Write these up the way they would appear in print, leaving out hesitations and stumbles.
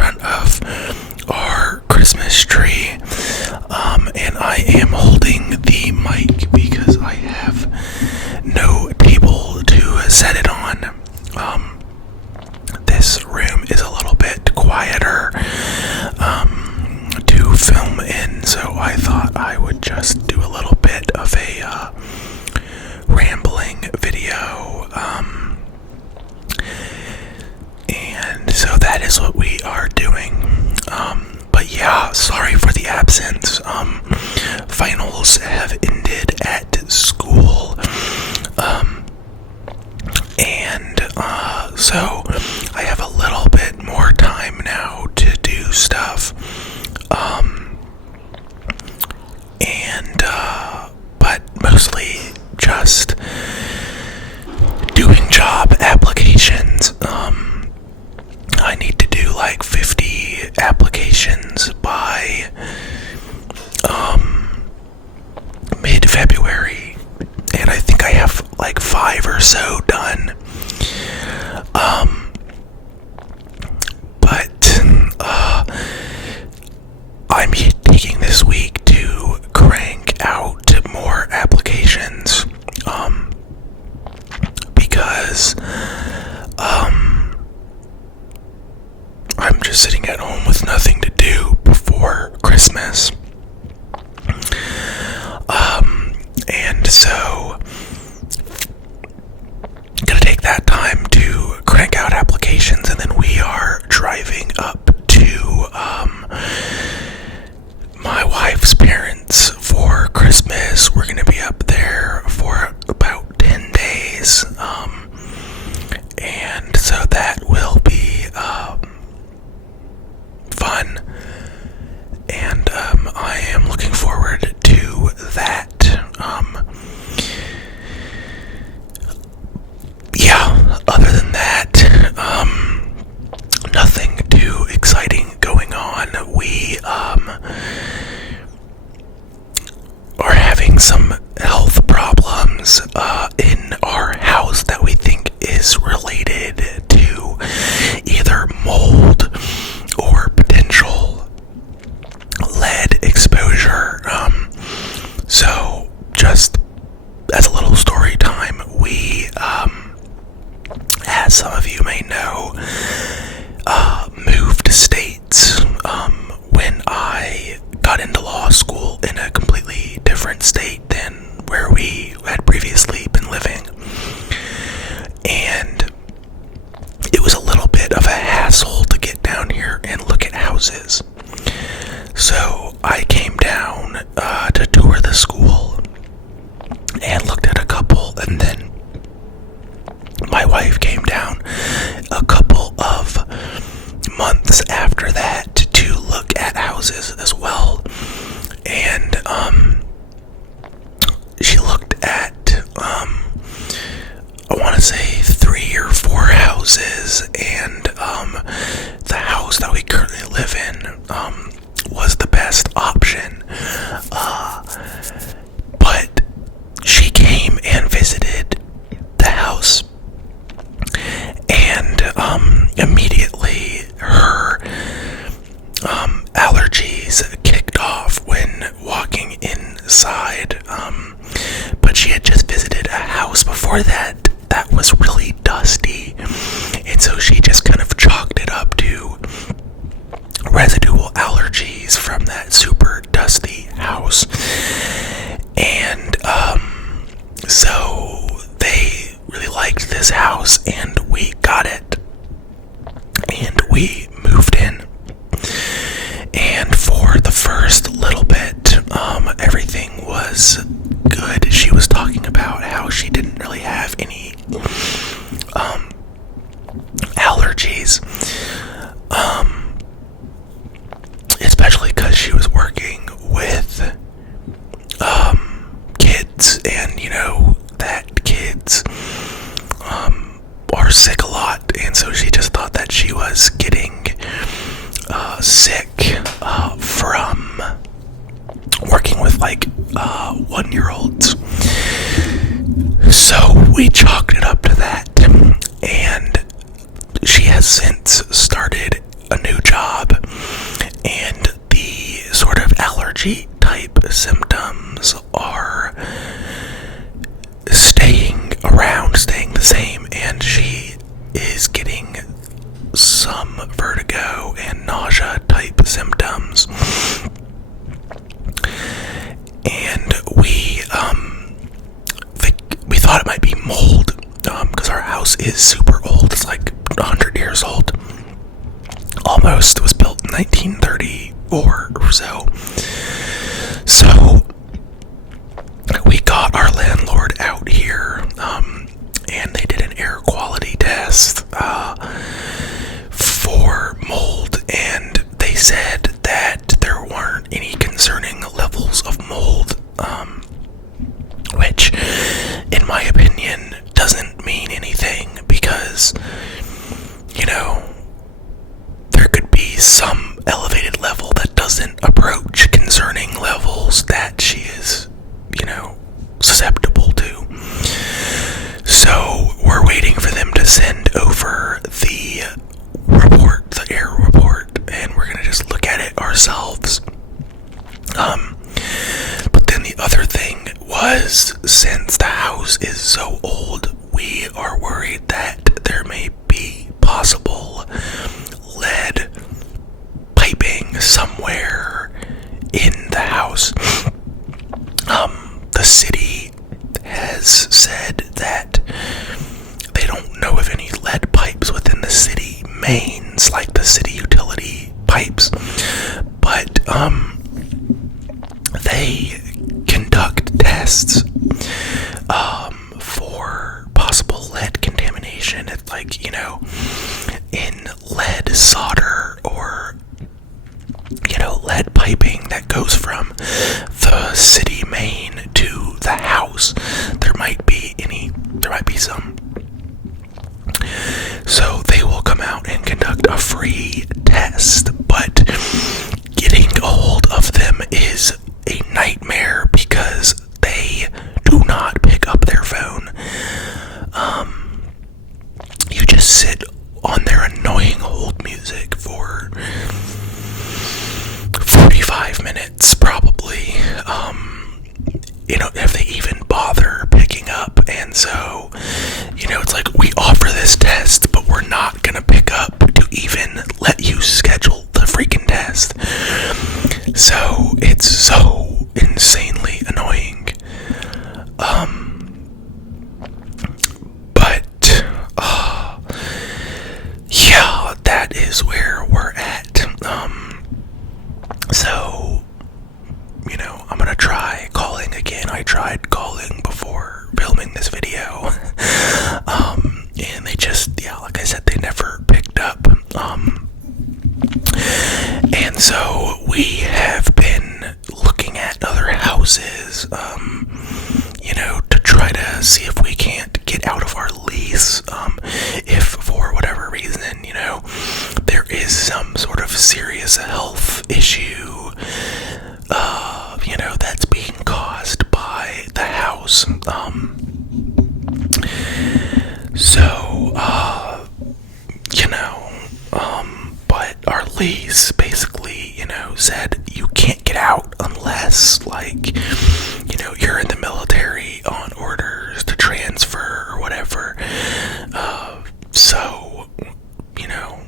front of our Christmas tree, and I am holding the mic because I have no table to set it on. This room is a little bit quieter to film in, so I thought I would just do a little bit of a rambling video, and so that is what we are doing. But yeah, sorry for the absence. Finals have ended at school, and so I have a little bit more time now to do stuff, but mostly just doing job applications. I need to do like 50 applications by mid-February, and I think I have like 5 or so done. But I'm taking this week to crank out more applications, because I'm just sitting at home with nothing to do before Christmas. And so I'm gonna take that time to crank out applications, and then we are driving up to my wife's parents for Christmas. We're gonna be up there for about 10 days, and so that will be fun, and I am looking forward to that. Yeah, other than that, nothing too exciting going on. We are having some health problems in our house that we think is related to either mold or potential lead exposure. So just as a little story time, we, as some of you may know, moved states when I got into law school in a completely different state than where we had previously been living. And it was a little bit of a hassle to get down here and look at houses. So I came down to tour the school and looked at a couple, and then my wife came down a couple of months after that to look at houses as well. And she looked at I want to say 3 or 4 houses, and the house that we currently live in was the best option. But she came and visited the house, and immediately her allergies kicked off when walking inside. But she had just visited a house before that was really dusty, and so she just kind of chalked it up to residual allergies from that super dusty house. And so they really liked this house, and we got it, and we moved in. And for the first little bit, everything was good. She was talking about how she didn't really have any allergies, especially because she was working with kids, and you know that kids are sick a lot, and so she just thought that she was getting sick from working with like 1-year-olds. So we chalked it up to that, and she has since started a new job allergy type symptoms are staying the same, and she is getting some vertigo and nausea type symptoms. And we thought it might be mold, because our house is super old. It's like 100 years old. Almost. It was built in 1934 or so. So we got our landlord out here, and they did an air quality test for mold, and they said that there weren't any concerning levels of mold, which, in my opinion, doesn't mean anything, because, you know, there could be some elevated level that doesn't approach concerning levels that she is, you know, susceptible to. So we're waiting for them to send over the report, the air report, and we're gonna just look at it ourselves. But then the other thing was, since the house is so old, we are worried that there may be possible lead piping somewhere in the house. The city has said that they don't know of any lead pipes within the city mains, like the city utility pipes, but they conduct tests for possible lead contamination. It's like, you know, in lead solder, or, you know, lead piping that goes from the city main to the house. There might be some. So they will come out and conduct a free test, but getting a hold of them is a nightmare because they do not pick up their phone. You just sit on their annoying hold music for 45 minutes probably, you know, if they even bother picking up. And so, you know, it's like, we offer this test, but we're not gonna pick up to even let you schedule the freaking test. So it's so insanely annoying. Yeah, that is where we're at. So, you know, I'm gonna try calling again. I tried calling before filming this video. And they just, yeah, like I said, they never picked up. And so we have been looking at other houses, you know, to try to see if we can't get out of our lease, if for whatever reason, you know, there is some sort of serious health issue, you know, that's being caused by the house. So, you know, but our lease basically, you know, said you can't get out unless, like, you know, you're in the military on orders to transfer or whatever. So, you know,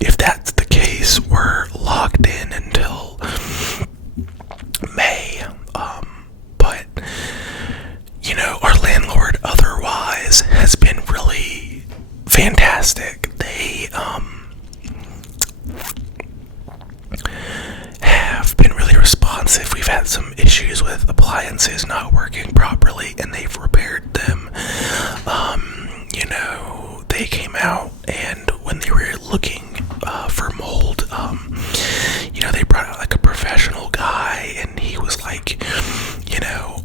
if that's the case, we're locked in until May. But, you know, our landlord otherwise has been really fantastic. They, have been really responsive. We've had some issues with appliances not working properly, and they've repaired them. You know, they came out, and when they were looking for mold, you know, they brought out like a professional guy, and he was like, you know,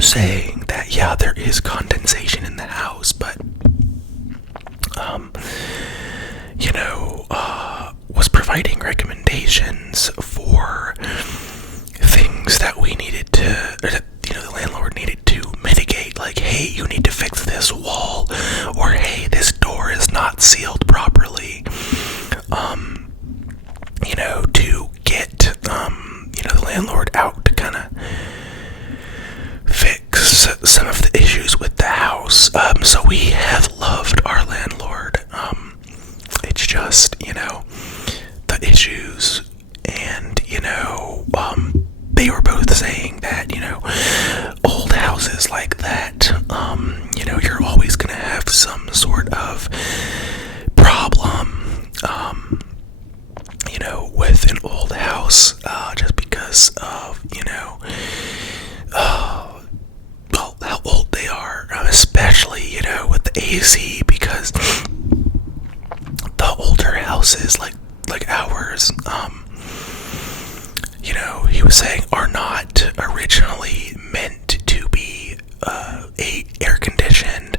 saying that, yeah, there is condensation in the house, but, you know, was providing recommendations for things that we needed to, or that, you know, the landlord needed to mitigate, like, hey, you need to fix this wall, or hey, this door is not sealed properly, you know, to get landlord out to kind of fix some of the issues with the house. So we have loved our landlord. It's just, the issues, and, they were both saying that, old houses like that, you're always going to have some sort of problem, with an old house, just because of, well, how old they are, especially, with the AC, because the older houses, like ours, he was saying, are not originally meant to be air conditioned,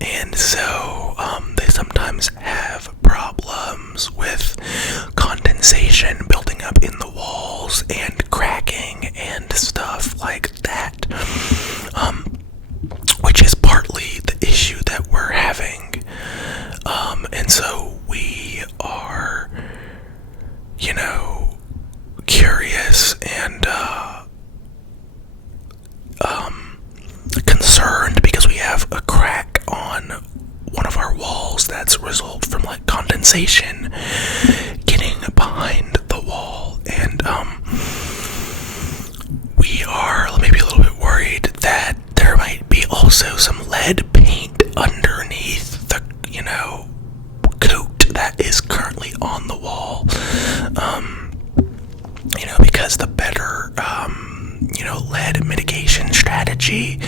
and so they sometimes have problems with condensation building up in the walls and cracking and stuff like that, which is partly the issue that we're having, and so we are, curious and concerned because we have a crack on one of our walls that's a result from like condensation getting behind the wall, and we are maybe a little bit worried that there might be also some lead paint underneath the coat that is currently on the wall, because the better lead mitigation strategy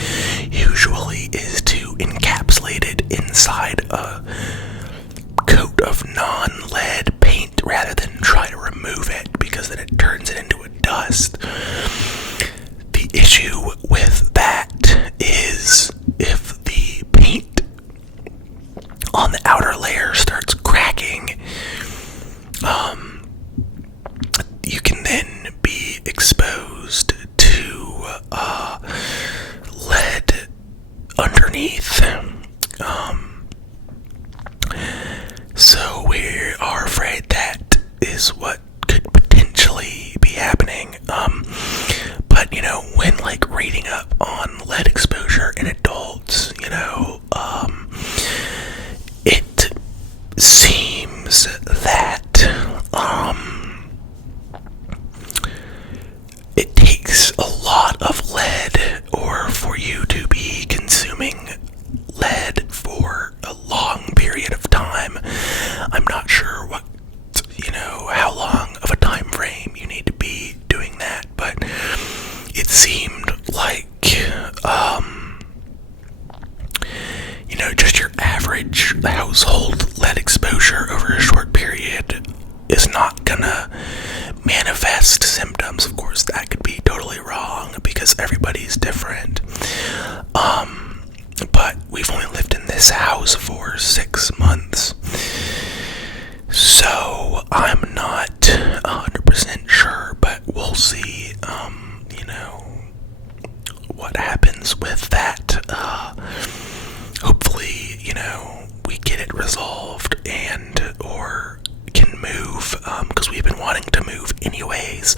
usually is to encapsulate it inside a coat of non-lead paint rather than try to remove it, because then it turns it into a dust. The issue with that is if the paint on the outer layer starts cracking, you can then be exposed to lead underneath. So we are afraid that is what could potentially be happening. But when like reading up on lead exposure in adults, it seems that it takes a lot of lead, or for you to be consuming lead for a long period of time. I'm not sure what, how long of a time frame you need to be doing that, but it seemed like, just your average household lead exposure over a short period is not gonna manifest symptoms. Of course, that could be totally wrong because everybody's different. But we've only lived in this house for 6 months, so I'm not 100% sure, but we'll see, what happens with that. Hopefully, we get it resolved and or can move, because we've been wanting to move anyways,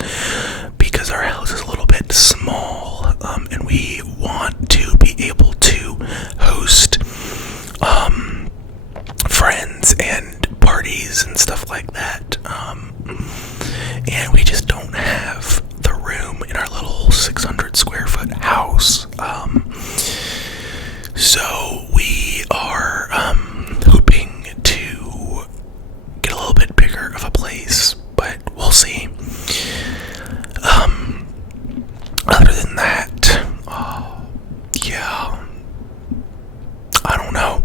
because our house is a little bit small, and we want to be able to host friends and parties and stuff like that, and we just don't have the room in our little 600 square foot house, so we are hoping to get a little bit bigger of a place, but we'll see. Other than that, yeah, I don't know.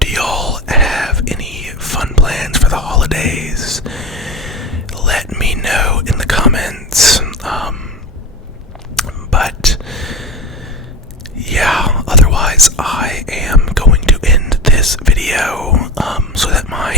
Do y'all have any fun plans for the holidays? Let me know in the comments. But yeah, otherwise I am going to end this video so that my